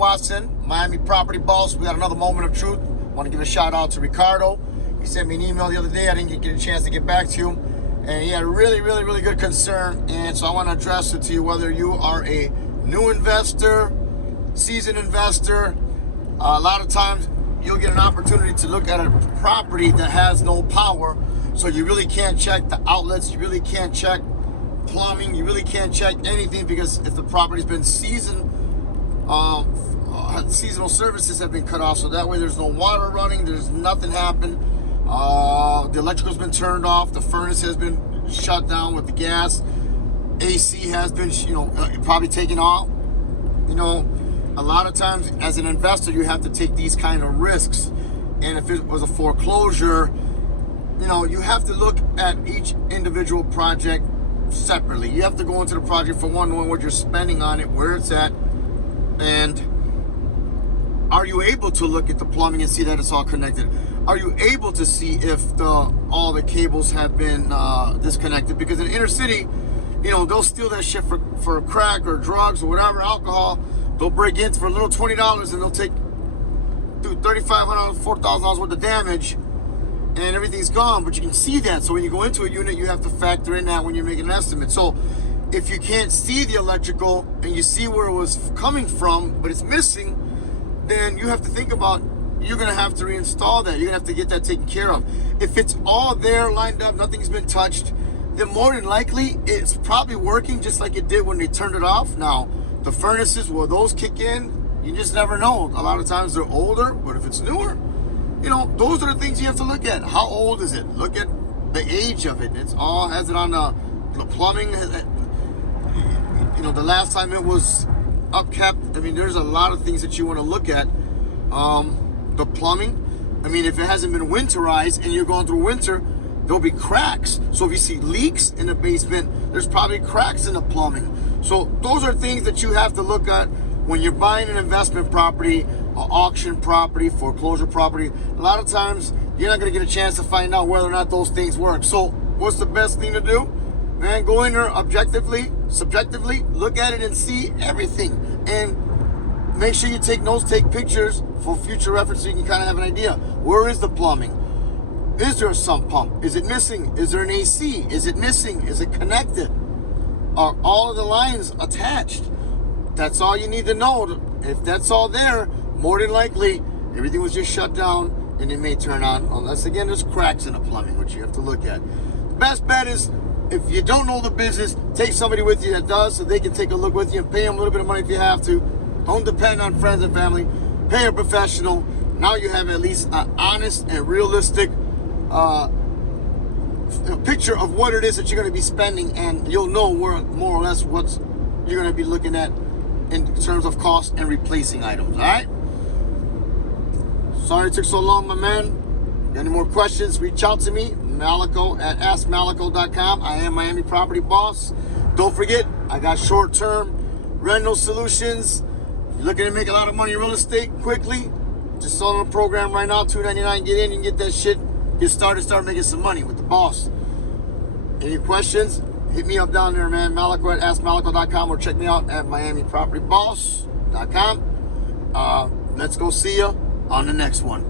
Watson, Miami Property Boss. We got another moment of truth. Want to give a shout out to Ricardo. He sent me an email the other day. I didn't get a chance to get back to you. And he had a really good concern. And so I want to address it to you, whether you are a new investor, seasoned investor. A lot of times you'll get an opportunity to look at a property that has no power. So you really can't check the outlets. You really can't check plumbing. You really can't check anything, because if the property's been seasonal services have been cut off, so that way there's no water running, there's nothing happened. The electrical's been turned off, the furnace has been shut down with the gas, AC has been, probably taken off. A lot of times as an investor, you have to take these kind of risks. And if it was a foreclosure, you have to look at each individual project separately. You have to go into the project for one, knowing what you're spending on it, where it's at, and are you able to look at the plumbing and see that it's all connected? Are you able to see if all the cables have been disconnected? Because in the inner city, they'll steal that shit for crack or drugs or whatever, alcohol. They'll break in for a little $20 and they'll take $3,500, $4,000 worth of damage, and everything's gone. But you can see that. So when you go into a unit, you have to factor in that when you're making an estimate. So if you can't see the electrical and you see where it was coming from, but it's missing, then you have to think about, you're going to have to reinstall that. You're going to have to get that taken care of. If it's all there lined up, nothing's been touched, then more than likely it's probably working just like it did when they turned it off. Now, the furnaces, will those kick in? You just never know. A lot of times they're older, but if it's newer, those are the things you have to look at. How old is it? Look at the age of it. It's all, has it on the plumbing? The last time it was upkept. I mean, there's a lot of things that you want to look at. The plumbing, if it hasn't been winterized and you're going through winter, there'll be cracks. So if you see leaks in the basement, there's probably cracks in the plumbing. So those are things that you have to look at when you're buying an investment property, an auction property, foreclosure property. A lot of times you're not going to get a chance to find out whether or not those things work. So what's the best thing to do? Man, go in there objectively, subjectively, look at it and see everything. And make sure you take notes, take pictures for future reference so you can kind of have an idea. Where is the plumbing? Is there a sump pump? Is it missing? Is there an AC? Is it missing? Is it connected? Are all of the lines attached? That's all you need to know. If that's all there, more than likely, everything was just shut down and it may turn on. Unless, again, there's cracks in the plumbing, which you have to look at. The best bet is, if you don't know the business, take somebody with you that does, so they can take a look with you and pay them a little bit of money if you have to. Don't depend on friends and family. Pay a professional. Now you have at least an honest and realistic picture of what it is that you're going to be spending, and you'll know more or less what you're going to be looking at in terms of cost and replacing items. All right? Sorry it took so long, my man. Got any more questions? Reach out to me, Malico at askmalico.com. I am Miami Property Boss. Don't forget, I got short-term rental solutions. If you're looking to make a lot of money in real estate quickly, just selling a program right now, $2.99. Get in and get that shit. Get started, start making some money with the boss. Any questions? Hit me up down there, man. Malico at askmalico.com, or check me out at miamipropertyboss.com. Let's go see you on the next one.